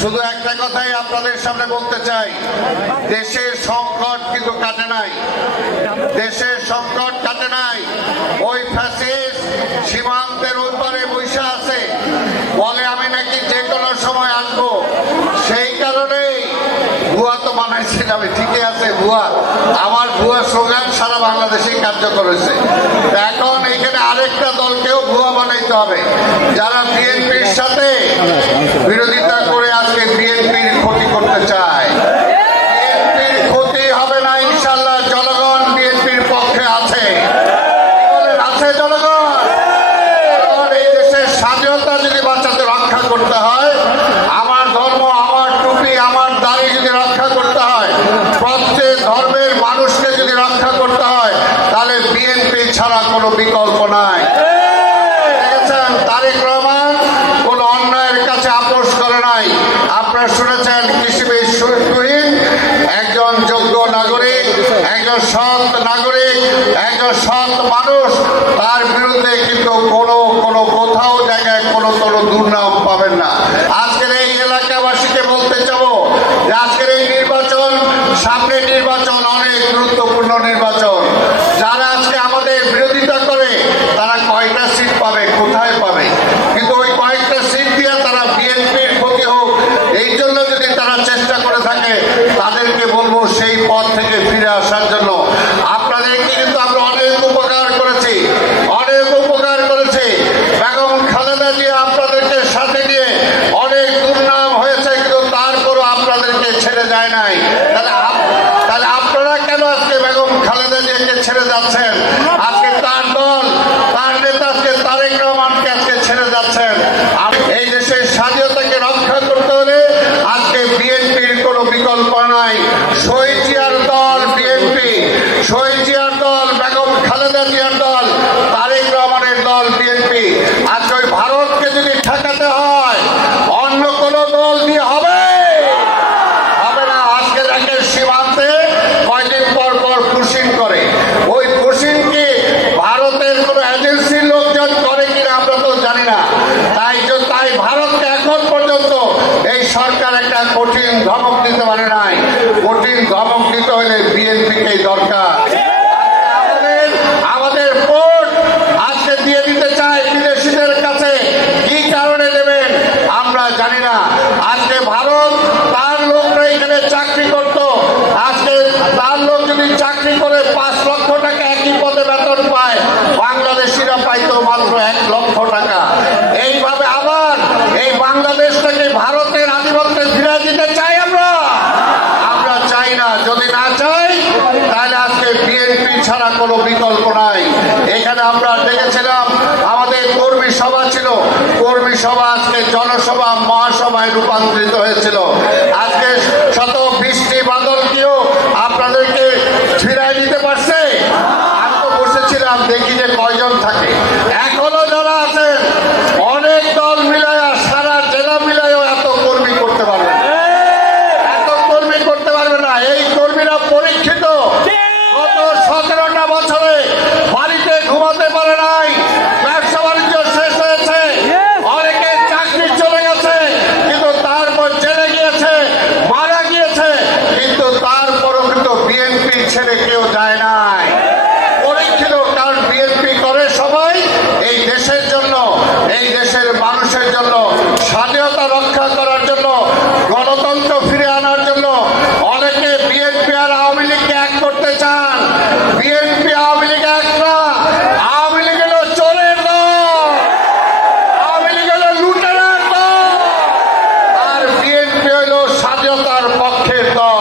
শুধু একটা কথাই আপনাদের সামনে বলতে চাই, দেশের সংকট কিন্তু কাটে নাই, দেশের সংকট কাটে নাই। ওই ফ্যাসিস্ট সীমান্তের ওই পারে বৈশা আছে, বলে আমি নাকি যে কোনো সময় আসবো। সেই কারণেই ভুয়া তো বানাইছেন, আমি ঠিকই আছে ভুয়া, আমার ভুয়া স্লোগান সারা বাংলাদেশে কার্যকর হয়েছে। এখন এখানে আরেকটা দলকেও ভুয়া বানাইতে হবে, যারা বিএনপির সাথে বিরোধিতা করে আজকে বিএনপির ক্ষতি করতে চায়। বিএনপির ক্ষতি হবে না ইনশাল্লাহ, জনগণ বিএনপির পক্ষে আছে, আছে জনগণ। এই দেশের স্বাধীনতা যদি বাঁচাতে রক্ষা করতে হয়, আমার ধর্ম, আমার টুপি, আমার দাড়ি যদি রক্ষা করতে হয়, প্রত্যেক ধর্মের মানুষকে যদি রক্ষা করতে হয়, তাহলে বিএনপি ছাড়া কোনো বিকল্প নাই। দেখেছেন তারেক রহমান কোন অন্যায়ের কাছে আপোষ করে নাই। আপনারা শুনেছেন কৃষিবিদ তুহিন একজন যোগ্য নাগরিক, একজন সৎ নাগরিক, একজন সৎ মানুষ, তার বিরুদ্ধে কিন্তু কোনো কোথাও জায়গায় কোনো দুর্নাম পাবেন না। আজকের এই এলাকাবাসীকে বলতে চাবো যে আজকের এই নির্বাচন, সামনে নির্বাচন অনেক গুরুত্বপূর্ণ নির্বাচন। যারা আজকে আমাদের বিরোধিতা করে তারা কয়টা সিট পাবে, কোথায় পাবে, কিন্তু ওই কয়েকটা সিট দিয়ে তারা বিএনপির ক্ষতি হোক এই জন্য যদি তারা চেষ্টা করে থাকে, তাদেরকে বলবো সেই পথ থেকে ফিরে আসার জন্য। আপনাদেরকে কিন্তু আমরা অনেক উপকার করেছি, অনেক উপকার করেছি। বেগম খালেদা জিয়া আপনাদেরকে সাথে নিয়ে অনেক দুর্নাম হয়েছে, কিন্তু তারপরও আপনাদেরকে ছেড়ে যায় নাই। তাহলে আপনারা কেন আজকে বেগম খালেদা জিয়াকে ছেড়ে যাচ্ছেন? আজকে তার দল, তার নেতা আজকে তারেক রহমানকে আজকে ছেড়ে যাচ্ছেন। এই দেশের স্বাধীনতাকে রক্ষা করতে হলে আজকে বিএনপির কোনো বিকল্প নাই। শহীদ জিয়ার দল বিএনপি, শহীদ জিয়ার দল বেগম খালেদা জিয়ার দল, তারেক রহমানের দল বিএনপি। আজকে ওই ভারতকে যদি ঠেকাতে হয় অন্য কোন দল দিয়ে হবে না। আজকে দেখেন সীমান্তে কয়দিন পর পর পুশিং করে, ওই পুশিং কি ভারতের কোন এজেন্সির লোকজন করে কিনা আমরা তো জানি না। তাই ভারতকে এখন পর্যন্ত এই সরকার একটা কঠিন ধমক দিতে পারে নাই। কঠিন ধমক দিতে হলে বিএনপিকে দরকার। আমাদের পোর্ট আজকে দিয়ে দিতে চায় বিদেশিদের কাছে, কি কারণে দেবেন আমরা জানি না। আজকে ভারত তার লোকরা এখানে চাকরি করত, আজকে তার লোক যদি চাকরি করে 5 লক্ষ টাকা একই পদে বেতন পায়, বাংলাদেশিরা পাইতো মাত্র 1 লক্ষ টাকা। এইভাবে আবার এই বাংলাদেশটাকে ভারতের আধিপত্যে ফিরে দিতে চাই আমরা চাই না। যদি না চাই তাহলে আজকে বিএনপি ছাড়া কোনো বিকল্প নাই। এখানে আমরা দেখেছিলাম আমাদের কর্মী সভা ছিল, কর্মী সভা আজকে জনসভা মহাসভায় রূপান্তরিত হয়েছিল। আজকে শত বৃষ্টি বাদল কেউ আপনাদেরকে ফিরাই দিতে পারছে? আমি তো বসেছিলাম, দেখি যে কয়জন থাকে। এখনো যারা আছেন অনেক দল মিলায়া, সারা জেলা মিলায়ও এত কর্মী করতে পারবে না, এত কর্মী করতে পারবে না। এই কর্মীরা পরীক্ষিত, গত 17টা বছরে বাড়িতে ঘুমাতে পারে নাই, ব্যবসা বাণিজ্য শেষ হয়েছে, অনেকে চাকরি চলে গেছে, কিন্তু তারপর জেলে গিয়েছে, মারা গিয়েছে, কিন্তু তারপরও কিন্তু বিএনপি ছেড়ে কেউ যায় নাই। পরীক্ষিত, কারণ বিএনপি করে সবাই এই দেশের জন্য, এই দেশের মানুষের জন্য, স্বাধীনতা রক্ষা করার জন্য, গণতন্ত্র ফিরে আনার জন্য। অনেকে বিএনপি আর আওয়ামী লীগকে এক করতে চান। বিএনপি আওয়ামী লীগ এক না, আওয়ামী লীগ হলো চোরের দল, আওয়ামী লীগ হলো লুটেরার দল, আর বিএনপি হলো স্বাধীনতার পক্ষের দল।